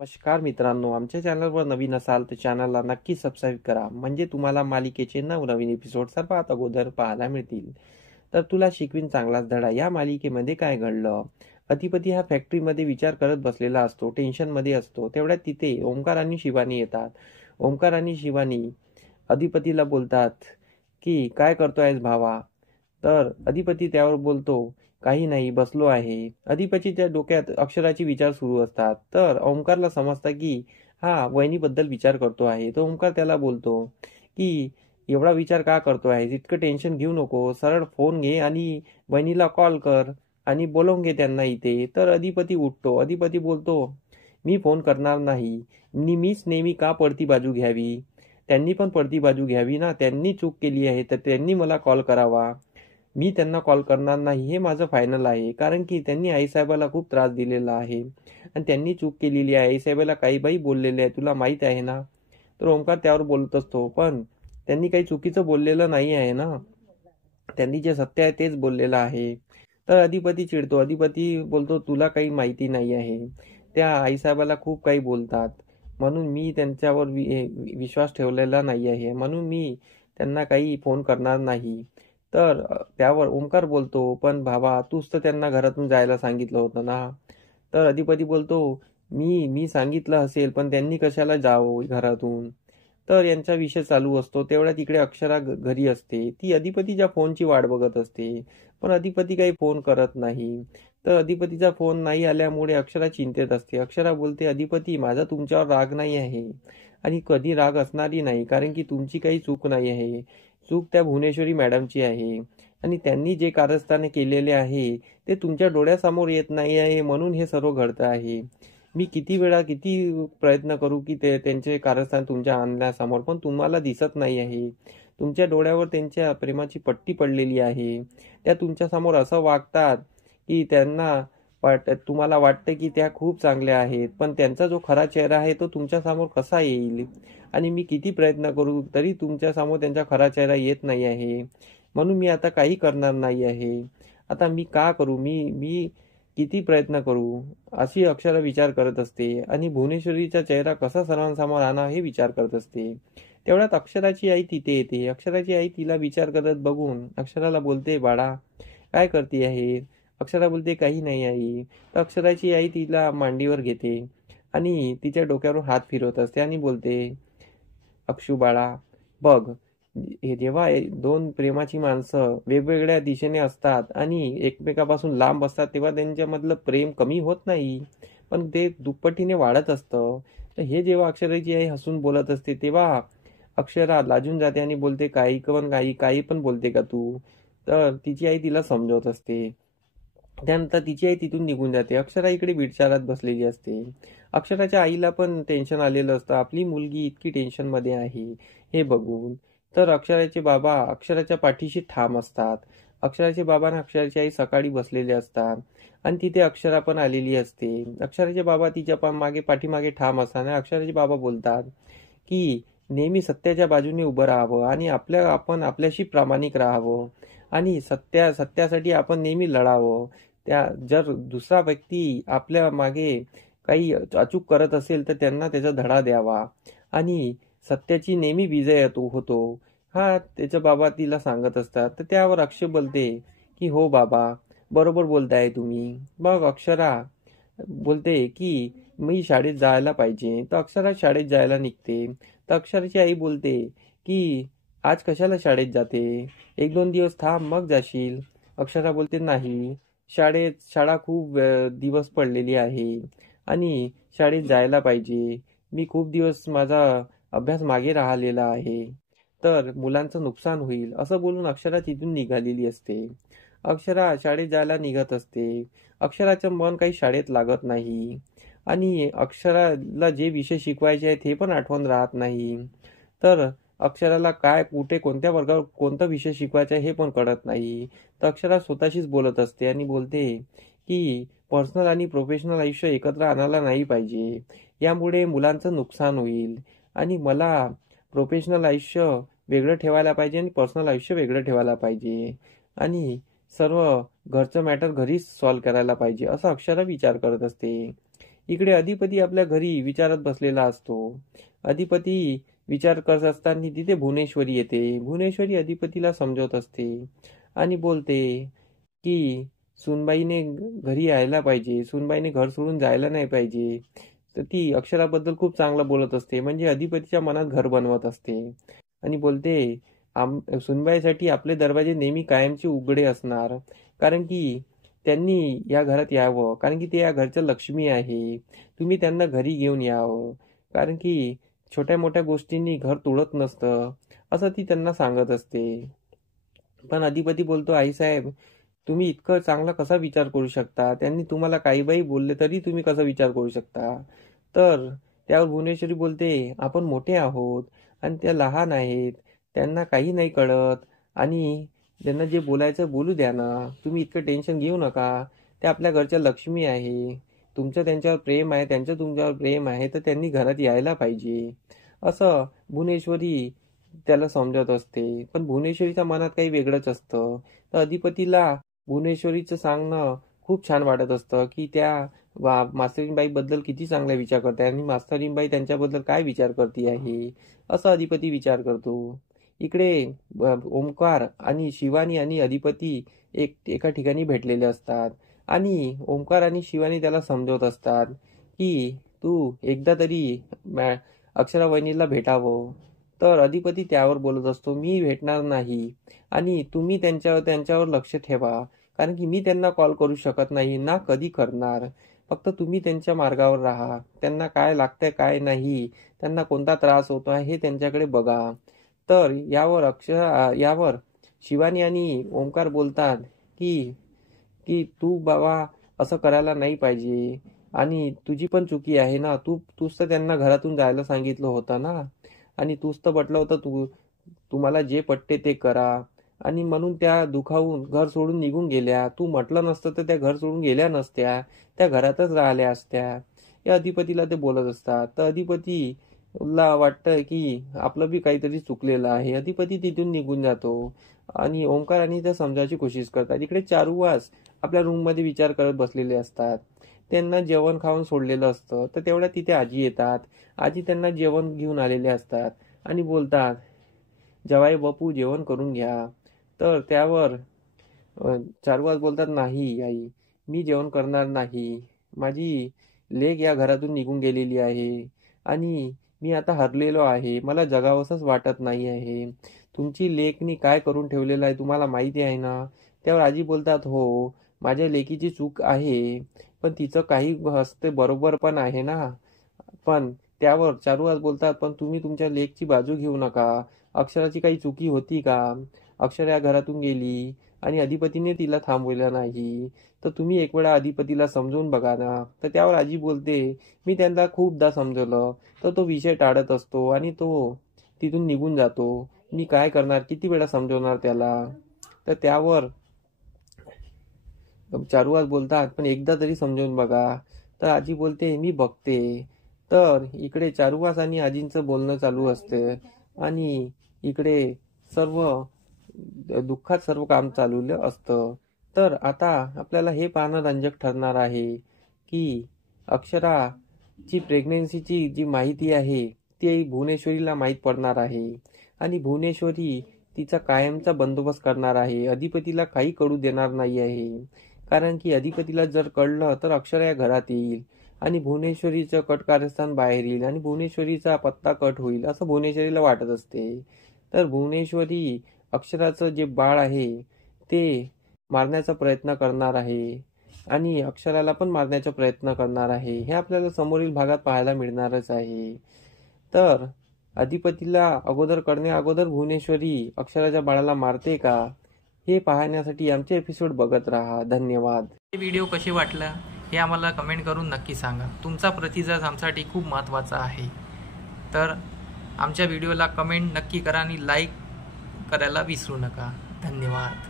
नमस्कार मित्रांनो, आमच्या चॅनलवर नवीन असाल तर चॅनलला नक्की सबस्क्राईब करा, म्हणजे तुम्हाला मालिकेचे नवनवीन एपिसोड सर्वात अगोदर पाहायला मिळतील. तर तुला शिकवीन चांगलाच धडा या मालिकेमध्ये काय घडलं. अधिपती हा फॅक्टरीमध्ये विचार करत बसलेला असतो, टेन्शनमध्ये असतो. तेवढ्यात तिथे ओंकार आणि शिवानी येतात. ओंकार आणि शिवानी अधिपतीला बोलतात की काय करतोयस भावा. तर अधिपती त्यावर बोलतो, काही नाही, बसलो आहे. अधिपतीच्या डोक्यात अक्षराचे विचार सुरू असतात. तर ओंकारला समजतं की हा वहिनीबद्दल विचार करतो आहे. तो ओंकार त्याला बोलतो की एवढा विचार का करतो आहे, इतकं टेन्शन घेऊ नको, सरळ फोन घे आणि वहिनीला कॉल कर आणि बोलवून घे त्यांना इथे. तर अधिपती उठतो. अधिपती बोलतो, मी फोन करणार नाही. मीच नेहमी का पडती बाजू घ्यावी. त्यांनी पण पडती बाजू घ्यावी ना. त्यांनी चूक केली आहे तर त्यांनी मला कॉल करावा. मी त्यांना कॉल करणार नाही, हे माझं फायनल आहे. कारण की त्यांनी आईसाहेबाला खूप त्रास दिलेला आहे आणि त्यांनी चूक केलेली आहे. आईसाहेबाला काही बाई बोललेले आहे, तुला माहित आहे ना. तर ओंकार त्यावर बोलत असतो, पण त्यांनी काही चुकीचं बोललेलं नाही आहे ना. त्यांनी जे सत्य आहे तेच बोललेलं आहे. तर अधिपती चिडतो. अधिपती बोलतो, तुला काही माहिती नाही आहे. त्या आईसाहेबाला खूप काही बोलतात, म्हणून मी त्यांच्यावर विश्वास ठेवलेला नाही आहे, म्हणून मी त्यांना काही फोन करणार नाही. तर त्यावर ओंकार बोलतो, पण बाबा तूच तर त्यांना घरातून जायला सांगितलं होतं ना. तर अधिपती बोलतो, मी सांगितलं असेल, पण त्यांनी कशाला जावं घरातून. तर यांचा विषय चालू असतो. तेवढ्या तिकडे अक्षरा घरी असते. ती अधिपतीच्या फोनची वाट बघत असते, पण अधिपती काही फोन करत नाही. तर अधिपतीचा फोन नाही आल्यामुळे अक्षरा चिंतेत असते. अक्षरा बोलते, अधिपती, माझा तुमच्यावर राग नाही आहे आणि कधी राग असणारही नाही, कारण की तुमची काही चूक नाही आहे. चूक त्या भुवनेश्वरी मॅडमची आहे आणि त्यांनी जे कारस्थाने केलेले आहे ते तुमच्या डोळ्यासमोर येत नाही आहे, म्हणून हे सर्व घडतं आहे. मी किती वेळा किती प्रयत्न करू की ते त्यांचे कारस्थान तुमच्या आणण्यासमोर, पण तुम्हाला दिसत नाही आहे. तुमच्या डोळ्यावर त्यांच्या प्रेमाची पट्टी पडलेली आहे. त्या तुमच्यासमोर असं वागतात की तुम्हाला वाटतं की त्या खूप चांगल्या आहेत, पण त्यांचा जो खरा चेहरा आहे तो तुमच्यासमोर कसा येईल. आणि मी किती प्रयत्न करू तरी तुमच्यासमोर त्यांचा खरा चेहरा येत नाही आहे, म्हणून मी आता काही करणार नाही आहे. आता मी का करू, मी मी किती प्रयत्न करू, अशी अक्षरा विचार करत असते आणि भुवनेश्वरीचा चेहरा कसा सर्वांसमोर आणा हे विचार करत असते. तेवढ्यात अक्षराची आई तिथे येते. अक्षराची आई तिला विचार करत बघून अक्षराला बोलते, बाळा काय करते आहे. अक्षरा बोलते, काही नाही आई. तर अक्षराची आई तिला मांडीवर घेते आणि तिच्या डोक्यावरून हात फिरवत असते आणि बोलते, अक्षू बाळा, बघ, हे जेव्हा दोन प्रेमाची माणसं वेगवेगळ्या दिशेने असतात आणि एकमेकापासून लांब असतात तेव्हा त्यांच्यामधलं प्रेम कमी होत नाही, पण ते दुप्पटीने वाढत असतं. तर हे जेव्हा अक्षराची आई हसून बोलत असते तेव्हा अक्षरा लाजून जाते आणि बोलते, काही पण बोलते का तू. तर तिची आई तिला समजवत असते. त्यानंतर तिची आई तिथून निघून जाते. अक्षरा इकडे विचारात बसलेली असते. अक्षराच्या आईला पण टेन्शन आलेलं असतं, आपली मुलगी इतकी टेन्शनमध्ये आहे हे बघून. तर अक्षराचे बाबा अक्षराच्या पाठीशी ठाम असतात. अक्षराचे बाबा आणि अक्षराची आई सकाळी बसलेले असतात आणि तिथे अक्षरा पण आलेली असते. अक्षराचे बाबा तिच्या पाठीमागे ठाम असतात आणि अक्षराचे बाबा बोलतात की नेहमी सत्याच्या बाजूने उभं राहावं आणि आपण आपल्याशी प्रामाणिक राहावं आणि सत्यासाठी आपण नेहमी लढावं. जर दुसरा व्यक्ती आपल्या मागे काही अचूक करत असेल तर त्यांना त्याचा धडा द्यावा आणि सत्याची नेहमी विजय होतो. हा त्याचा बाबा तिला सांगत असतात. तर त्यावर अक्षय बोलते की हो बाबा, बरोबर बोलताय तुम्ही. मग अक्षरा बोलते की मी शाळेत जायला पाहिजे. तर अक्षरा शाळेत जायला निघते. तर अक्षराची आई बोलते की आज कशाला शाळेत जाते, एक दोन दिवस थांब मग जाशील. अक्षरा बोलते, नाही, शाळा खूप दिवस पडलेली आहे आणि शाळेत जायला पाहिजे. मी खूप दिवस माझा अभ्यास मागे राहिलेला आहे, तर मुलांचं नुकसान होईल, असं बोलून अक्षरा तिथून निघालेली असते. अक्षरा शाळेत जायला निघत असते. अक्षराचं मन काही शाळेत लागत नाही आणि अक्षराला जे विषय शिकवायचे आहेत हे पण आठवण राहत नाही. तर अक्षराला काय कुठे कोणत्या वर्गावर कोणता विषय शिकवायचा आहे हे पण कळत नाही. तर अक्षरा स्वतःशीच बोलत असते आणि बोलते की पर्सनल आणि प्रोफेशनल आयुष्य एकत्र आणायला नाही पाहिजे. यामुळे मुलांचं नुकसान होईल आणि मला प्रोफेशनल आयुष्य वेगळं ठेवायला पाहिजे आणि पर्सनल आयुष्य वेगळं ठेवायला पाहिजे आणि सर्व घरचं मॅटर घरीच सॉल्व्ह करायला पाहिजे, असं अक्षरा विचार करत असते. इकडे अधिपती आपल्या घरी विचारत बसलेला असतो. अधिपती विचार करत असताना तिथे भुवनेश्वरी येते. भुवनेश्वरी अधिपतीला समजवत असते आणि बोलते की सुनबाईने घरी यायला पाहिजे, सुनबाईने घर सोडून जायला नाही पाहिजे. तर ती अक्षराबद्दल खूप चांगलं बोलत असते, म्हणजे अधिपतीच्या मनात घर बनवत असते आणि बोलते सुनबाईसाठी आपले दरवाजे नेहमी कायमचे उघडे असणार, कारण की त्यांनी या घरात यावं, कारण की ते या घरच्या लक्ष्मी आहे. तुम्ही त्यांना घरी घेऊन यावं, कारण की छोट्या मोठ्या गोष्टींनी घर तोडत नसतं, असं ती त्यांना सांगत असते. पण अधिपती बोलतो, आईसाहेब तुम्ही इतकं चांगला कसा विचार करू शकता? त्यांनी तुम्हाला काही बाई बोलले तरी तुम्ही कसा विचार करू शकता? तर त्यावर भुवनेश्वरी बोलते, आपण मोठे आहोत आणि त्या लहान आहेत, त्यांना काही नाही कळत आणि त्यांना जे बोलायचं बोलू द्या ना. तुम्ही इतकं टेन्शन घेऊ नका. त्या आपल्या घरच्या लक्ष्मी आहे. तुमचं त्यांच्यावर प्रेम आहे, त्यांचं तुमच्यावर प्रेम आहे, तर त्यांनी घरात यायला पाहिजे. असं भुवनेश्वरी त्याला समजत असते. पण भुवनेश्वरीच्या मनात काही वेगळंच असतं. तर अधिपतीला भुवनेश्वरीचं सांगणं खूप छान वाटत असतं की त्या मास्तरीणबाईबद्दल किती चांगला विचार करते आणि मास्तरीणबाई त्यांच्याबद्दल काय विचार करते आहे, असं अधिपती विचार करतो. इकडे ओमकार आणि शिवानी आणि अधिपती एका ठिकाणी भेटलेले असतात आणि ओमकार आणि शिवानी त्याला समजवत असतात की तू एकदा तरी अक्षरा वहिनीला भेटावं. तर अधिपती त्यावर बोलत असतो, मी भेटणार नाही आणि तुम्ही त्यांच्यावर लक्ष ठेवा, कारण की मी त्यांना कॉल करू शकत नाही ना कधी करणार. फक्त तुम्ही त्यांच्या मार्गावर राहा. त्यांना काय लागतंय काय नाही, त्यांना कोणता त्रास होतो आहे हे त्यांच्याकडे बघा. तर यावर शिवानी आणि ओंकार बोलतात की की तू बाबा असं करायला नाही पाहिजे आणि तुझी पण चुकी आहे ना. तूच तर त्यांना घरातून जायला सांगितलं होतं ना आणि तूच तर म्हटलं होतं तुम्हाला जे पटते ते करा आणि म्हणून त्या दुखावून घर सोडून निघून गेल्या. तू म्हटलं नसतं तर त्या घर सोडून गेल्या नसत्या, त्या घरातच राहिल्या असत्या. या अधिपतीला ते बोलत असतात. तर अधिपतीला वाटतं की आपलं बी काहीतरी चुकलेलं आहे. अधिपती तिथून निघून जातो आणि ओंकार आणि त्या समजायची कोशिश करतात. इकडे चारुवास आपल्या रूममध्ये विचार करत बसलेले असतात. त्यांना जेवण खाऊन सोडलेलं असतं. तर तेवढ्या तिथे आजी येतात. आजी त्यांना जेवण घेऊन आलेले असतात आणि बोलतात, जवाई बापू जेवण करून घ्या. तर त्यावर चारुवास बोलतात, नाही आई, मी जेवण करणार नाही. माझी लेक या घरातून निघून गेलेली आहे आणि मी आता हरलेलो आहे. मला जगावंसंच वाटत नाही आहे. तुमची लेकनी काय करून ठेवलेलं आहे तुम्हाला माहिती आहे ना. त्यावर आजी बोलतात, हो माझ्या लेकीची चूक आहे, पण तिचं काही हसते बरोबर पण आहे ना. पण त्यावर चारुवास बोलतात, पण तुम्ही तुमच्या लेकची बाजू घेऊ नका. अक्षराची काही चुकी होती का? अक्षरा या घरातून गेली आणि अधिपतीने तिला थांबवलं नाही, तर तुम्ही एक वेळा अधिपतीला समजून बघा ना. तर त्यावर आजी बोलते, मी त्यांना खूपदा समजवलं, तर तो विषय टाळत असतो आणि तो तिथून निघून जातो. मी काय करणार, किती वेळा समजवणार त्याला. तर त्यावर चारुवास बोलतात, पण एकदा तरी समजून बघा. तर आजी बोलते, मी बघते. तर इकडे चारुवास आणि आजींचं बोलणं चालू असते आणि इकडे सर्व दुःखात सर्व काम चालवलं असतं. तर आता आपल्याला हे पाहणं रंजक ठरणार आहे की अक्षराची प्रेग्नेन्सीची जी माहिती आहे ती भुवनेश्वरीला माहीत पडणार आहे आणि भुवनेश्वरी तिचा कायमचा बंदोबस्त करणार आहे. अधिपतीला काही कळू देणार नाही आहे, कारण की अधिपतीला जर कळलं तर अक्षरा या घरात येईल आणि भुवनेश्वरीचं कट कारस्थान बाहेर येईल आणि भुवनेश्वरीचा पत्ता कट होईल, असं भुवनेश्वरीला वाटत असते. तर भुवनेश्वरी अक्षराचं जे बाळ आहे ते मारण्याचा प्रयत्न करणार आहे आणि अक्षराला पण मारण्याचा प्रयत्न करणार आहे. हे आपल्याला समोरील भागात पाहायला मिळणारच आहे. तर अधिपतीला अगोदर करण्या भुवनेश्वरी अक्षराच्या बाळाला मारते का, हे पाहण्यासाठी आमचे एपिसोड बघत राहा. धन्यवाद. हे व्हिडिओ कसे वाटलं हे आम्हाला कमेंट करून नक्की सांगा. तुमचा प्रतिसाद आमच्यासाठी खूप महत्त्वाचा आहे. तर आमच्या व्हिडिओला कमेंट नक्की करा आणि लाईक करायला विसरू नका. धन्यवाद.